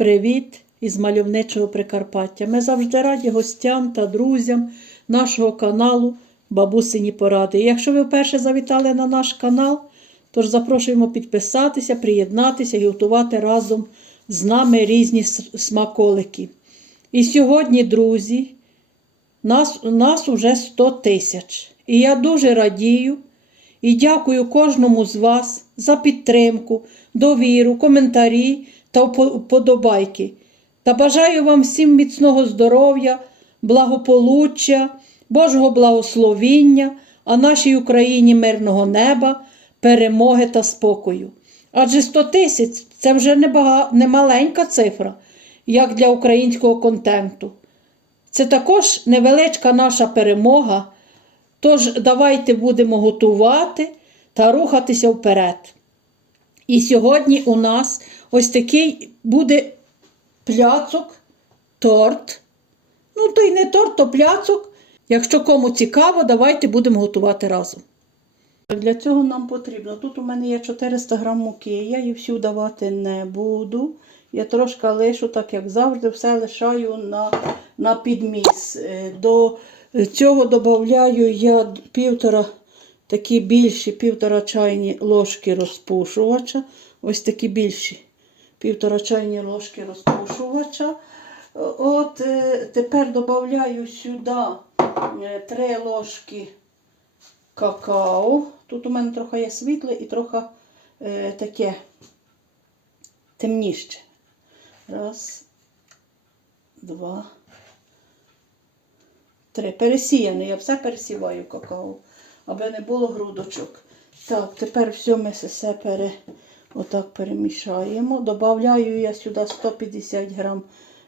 Привіт із мальовничого Прикарпаття. Ми завжди раді гостям та друзям нашого каналу Бабусині Поради. І якщо ви вперше завітали на наш канал, тож запрошуємо підписатися, приєднатися і готувати разом з нами різні смаколики. І сьогодні, друзі, нас, нас уже 100 тисяч. І я дуже радію і дякую кожному з вас за підтримку, довіру, коментарі та вподобайки. Та бажаю вам всім міцного здоров'я, благополуччя, Божого благословіння, а нашій Україні мирного неба, перемоги та спокою. Адже 100 тисяч це вже не, бага... не маленька цифра, як для українського контенту. Це також невеличка наша перемога. Тож давайте будемо готувати та рухатися вперед. І сьогодні у нас ось такий буде пляцок, торт. Ну, то й не торт, то пляцок. Якщо кому цікаво, давайте будемо готувати разом. Для цього нам потрібно. Тут у мене є 400 грам муки, я її всю давати не буду. Я трошки лишу, так як завжди, все лишаю на, на підміс. Е, До цього додаю я півтора такі більші, півтора чайні ложки розпушувача. Ось такі більші півтора чайні ложки розпушувача. От е, тепер додаю сюди 3 ложки какао. Тут у мене трохи є світле і трохи е, таке темніше. Раз, два, три. Пересіяне. Я все пересіваю какао, аби не було грудочок. Так, тепер все ми все пере, отак перемішаємо. Добавляю я сюди 150 грам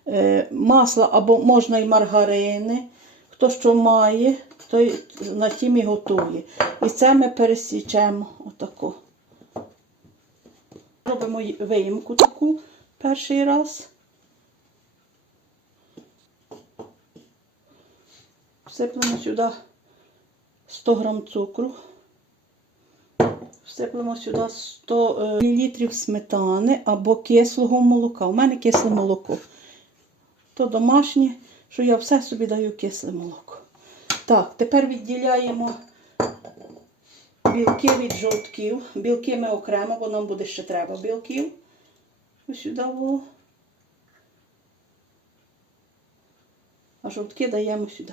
е, масла або можна і маргарини. Хто що має, той на тім і готує. І це ми пересічемо отако. Робимо виїмку таку перший раз. Всиплемо сюди 100 грам цукру. Всиплемо сюди 100 мл сметани або кислого молока. У мене кисле молоко. То домашнє, що я все собі даю кисле молоко. Так, тепер відділяємо білки від жовтків. Білки ми окремо, бо нам буде ще треба білків. Ось сюди. А жовтки даємо сюди.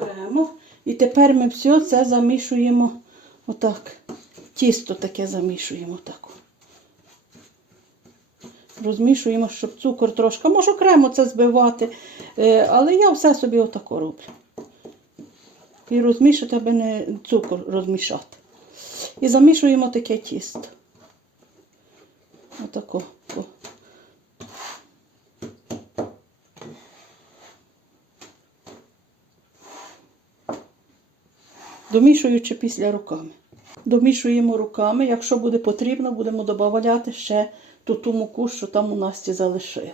Окремо. І тепер ми все це замішуємо отак. Тісто таке замішуємо так. Розмішуємо, щоб цукор трошки. Можу окремо це збивати, е, але я все собі отако роблю. І розмішати, аби не цукор розмішати. І замішуємо таке тісто. Отако. О. домішуючи після руками. Домішуємо руками, якщо буде потрібно, будемо додавати ще ту, ту муку, що там у Насті залишила.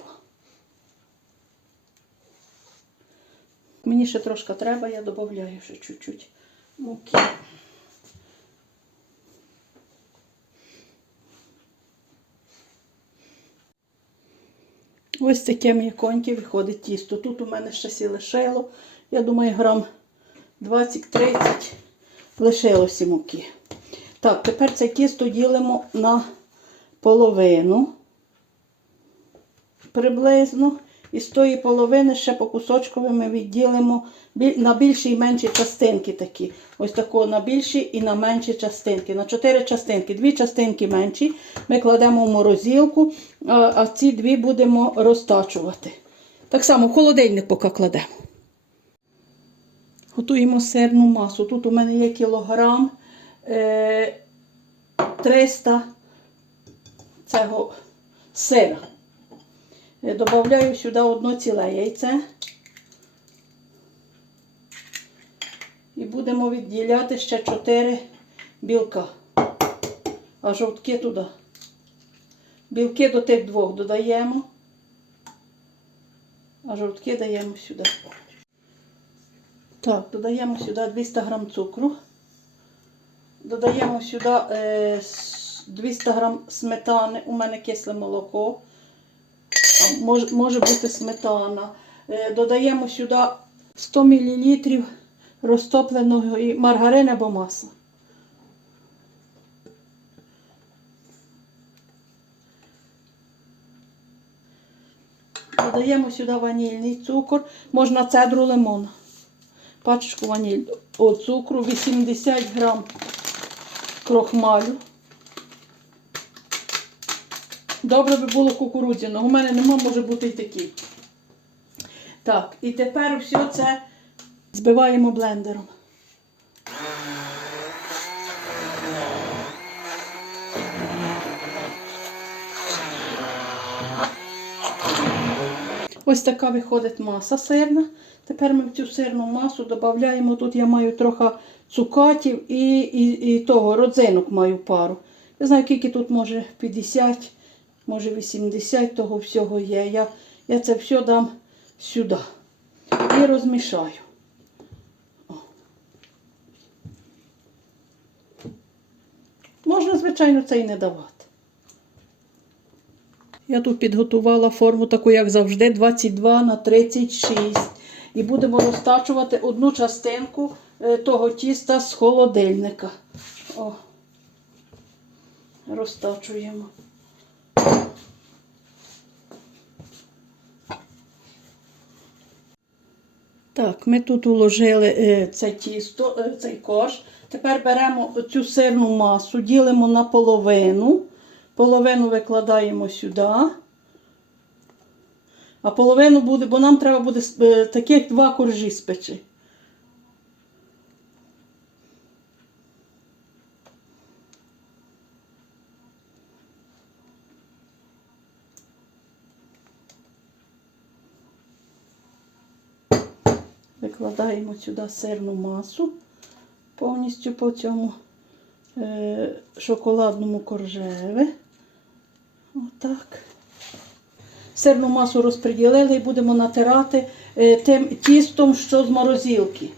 Мені ще трошки треба, я додаю ще чуть-чуть муки. Ось таке м'яконьке виходить тісто. Тут у мене ще сі лишило, я думаю, грам 20-30 лишилося муки. Так, тепер це тісто ділимо на половину приблизно. І з тої половини ще по кусочкові ми відділимо на більші і менші частинки такі. Ось такого на більші і на менші частинки. На чотири частинки. Дві частинки менші ми кладемо в морозилку, а, а ці дві будемо розтачувати. Так само в холодильник поки кладемо. Готуємо сирну масу. Тут у мене є кілограм е, 300 цього сира. Е, Добавляю сюди одно ціле яйце. І будемо відділяти ще 4 білка. А жовтки туди. Білки до тих двох додаємо. А жовтки даємо сюди. Так, додаємо сюди 200 грам цукру. Додаємо сюди е, 200 грам сметани. У мене кисле молоко. Може, може бути сметана. Е, додаємо сюди 100 мл розтопленого і маргарину або масла. Додаємо сюди ванільний цукор, можна цедру лимона. Пачечку ваніль, о, цукру, 80 грам крохмалю. Добре би було кукурудзяного. У мене нема, може бути і такий. Так, і тепер все це збиваємо блендером. Ось така виходить маса сирна. Тепер ми в цю сирну масу додаємо, тут я маю трохи цукатів і, і, і того, родзинок маю пару. Я знаю, скільки тут може 50, може 80 того всього є. Я, я це все дам сюди і розмішаю. Можна, звичайно, це і не давати. Я тут підготувала форму таку, як завжди, 22 на 36. І будемо розтачувати одну частинку е, того тіста з холодильника. О. Розтачуємо. Так, ми тут уложили е, це тісто, е, цей кош. Тепер беремо цю сирну масу, ділимо на половину. Половину викладаємо сюди. А половину буде, бо нам треба буде е, таких два коржі спечи. Викладаємо сюди сирну масу повністю по цьому е, шоколадному коржеві. Отак. Сирну масу розподілили і будемо натирати е, тим тістом, що з морозилки.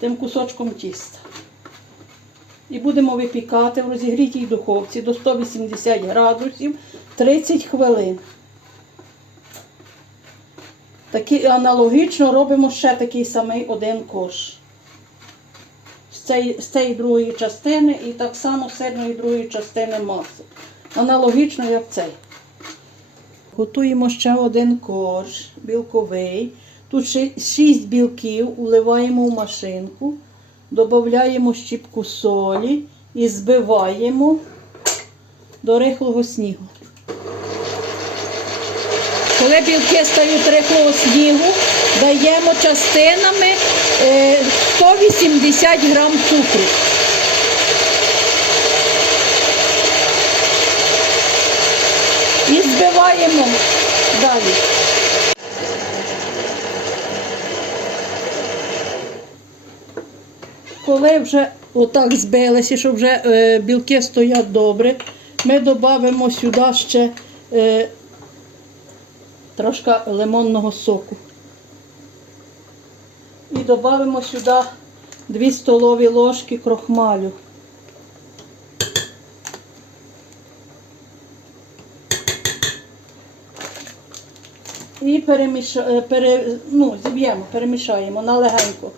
Тим кусочком тіста. І будемо випікати в розігрітій духовці до 180 градусів 30 хвилин. Такі, аналогічно робимо ще такий самий один кош. З цієї, другої частини і так само з цієї другої частини маси. Аналогічно, як цей. Готуємо ще один корж білковий. Тут 6 білків уливаємо в машинку, додаємо щіпку солі і збиваємо до рихлого снігу. Коли білки стають рихлого снігу, даємо частинами е, 180 грам цукру. І збиваємо далі. Коли вже отак збилися, щоб вже е, білки стоять добре, ми додамо сюди ще е, трошки лимонного соку. І додамо сюди 2 столові ложки крохмалю. І переміш... е, пере... ну, зіб'ємо, перемішаємо на легенько.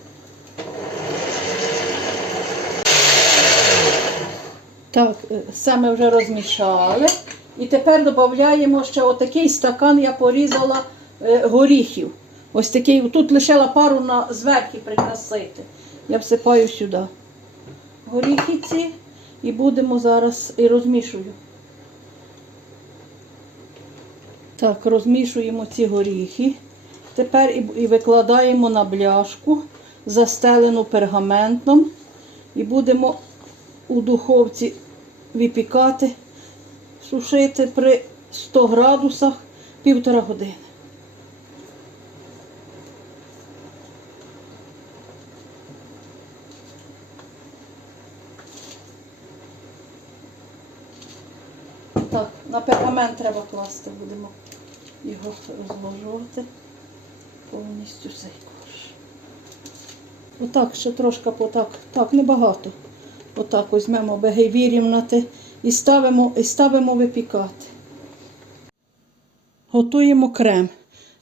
Так, е, все ми вже розмішали. І тепер додаємо ще отакий стакан, я порізала е, горіхів. Ось такий, тут лишила пару на зверху прикрасити. Я всипаю сюди. Горіхи ці і будемо зараз і розмішую. Так, розмішуємо ці горіхи. Тепер і, викладаємо на бляшку, застелену пергаментом. І будемо у духовці випікати, сушити при 100 градусах півтора години. Так, на треба будемо його розложувати повністю цей корж. Отак, ще трошки потак, так, небагато. Отак візьмемо беги вирівняти і ставимо, і ставимо випікати. Готуємо крем.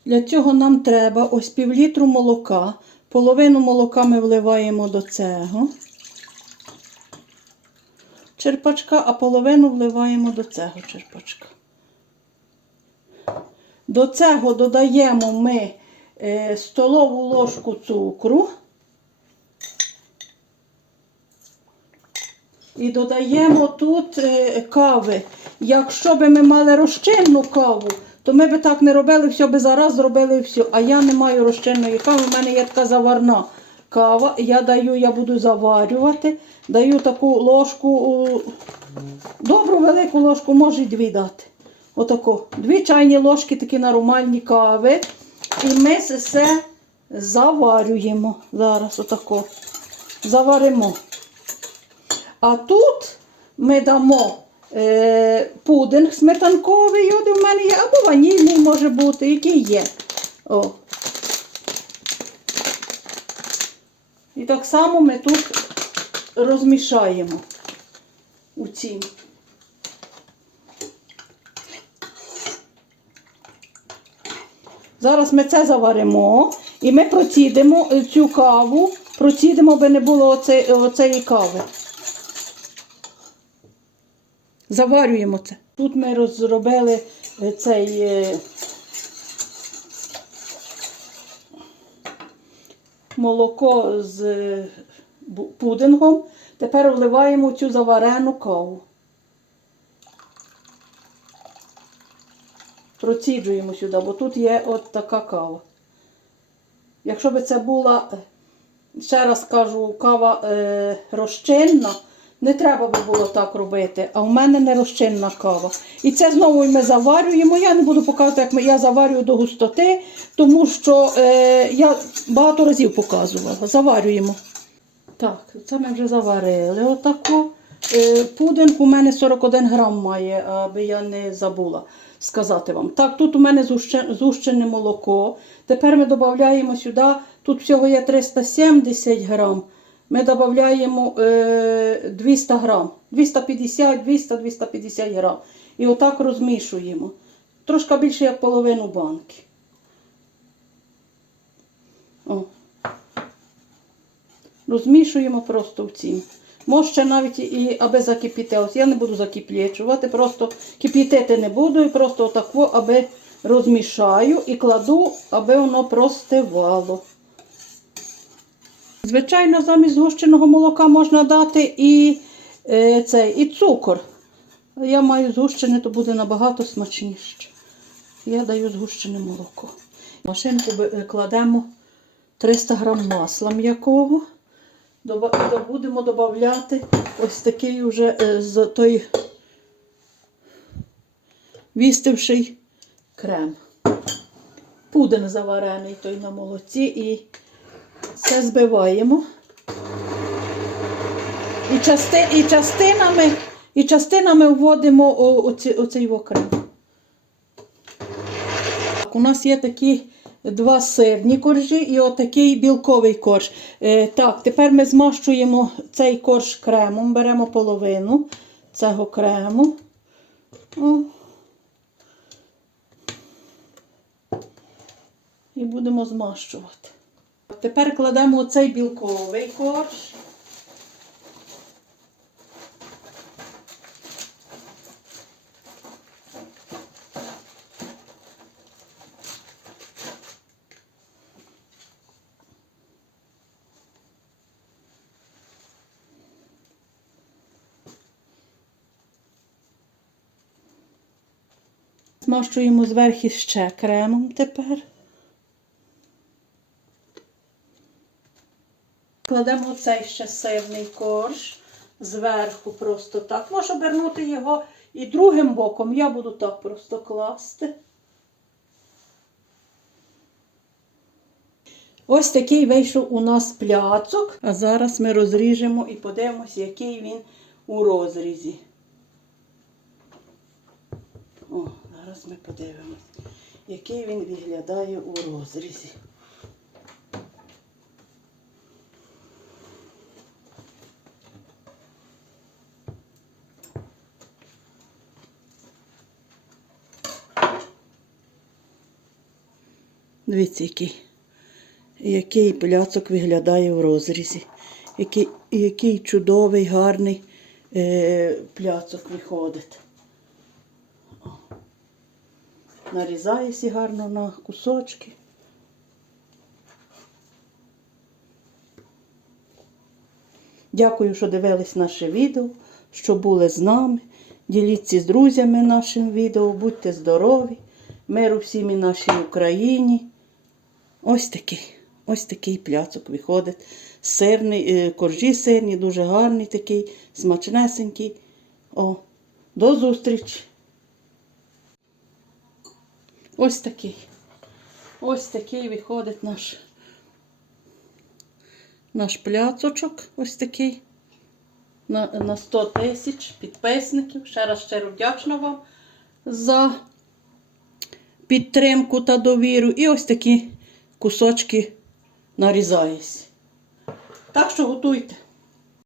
Для цього нам треба ось півлітру молока. Половину молока ми вливаємо до цього черпачка, а половину вливаємо до цього черпачка. До цього додаємо ми е, столову ложку цукру. І додаємо тут е, кави. Якщо би ми мали розчинну каву, то ми би так не робили, все би зараз зробили все. А я не маю розчинної кави, у мене є така заварна кава. Я даю, я буду заварювати. Даю таку ложку, добру велику ложку, може дві дати. Отако. Дві чайні ложки такі нормальні кави. І ми все заварюємо. Зараз отако. Заваримо. А тут ми дамо е, пудинг сметанковий, от у мене є, або ванільний може бути, який є. О. І так само ми тут розмішаємо у цім. Зараз ми це заваримо і ми процідимо е, цю каву, процідимо, аби не було оце, оцеї кави. Заварюємо це. Тут ми розробили е, цей е, молоко з е, пудингом. Тепер вливаємо цю заварену каву. Проціджуємо сюди, бо тут є от така кава. Якщо б це була, ще раз кажу, кава е, розчинна, не треба би було так робити. А в мене не розчинна кава. І це знову ми заварюємо. Я не буду показувати, як ми, я заварюю до густоти, тому що е, я багато разів показувала. Заварюємо. Так, це ми вже заварили. Отако. Е, Пудинг у мене 41 грам має, аби я не забула сказати вам. Так, тут у мене згущене молоко. Тепер ми додаємо сюди, тут всього є 370 грам. Ми додаємо е, 200 грам. 250, 200, 250 грам. І отак розмішуємо. Трошки більше, як половину банки. О. Розмішуємо просто в цім. Може навіть і аби закипіти. Ось я не буду закиплячувати, просто кипітити не буду і просто отако, аби розмішаю і кладу, аби воно простивало. Звичайно, замість згущеного молока можна дати і, е, цей, і цукор. Я маю згущене, то буде набагато смачніше. Я даю згущене молоко. В машинку е, кладемо 300 грам масла м'якого. Будемо додати ось такий вже е, з той вістивший крем. Пудин заварений той на молоці і це збиваємо. І, части, і, частинами, і частинами вводимо оці, оцей окрем. У нас є такі два сирні коржі і отакий білковий корж. Е, так, тепер ми змащуємо цей корж кремом, беремо половину цього крему. О. І будемо змащувати. Тепер кладемо цей білковий корж. Змащуємо зверху ще кремом тепер. Кладемо цей ще сирний корж зверху просто так. Можеш обернути його і другим боком. Я буду так просто класти. Ось такий вийшов у нас пляцок. А зараз ми розріжемо і подивимося, який він у розрізі. Зараз ми подивимось, який він виглядає у розрізі. Дивіться, який, який пляцок виглядає в розрізі. Який, який чудовий, гарний е, пляцок виходить. О. Нарізається гарно на кусочки. Дякую, що дивились наше відео, що були з нами. Діліться з друзями нашим відео, будьте здорові, миру всім і нашій Україні. Ось такий, ось такий пляцок виходить. Сирний, е, коржі сирні, дуже гарний такий, смачнесенький. О, до зустрічі. Ось такий. Ось такий виходить наш, наш пляцочок. Ось такий. На, на 100 тисяч підписників. Ще раз щиро вдячна вам за підтримку та довіру. І ось такі кусочки нарізаюсь. Так що готуйте.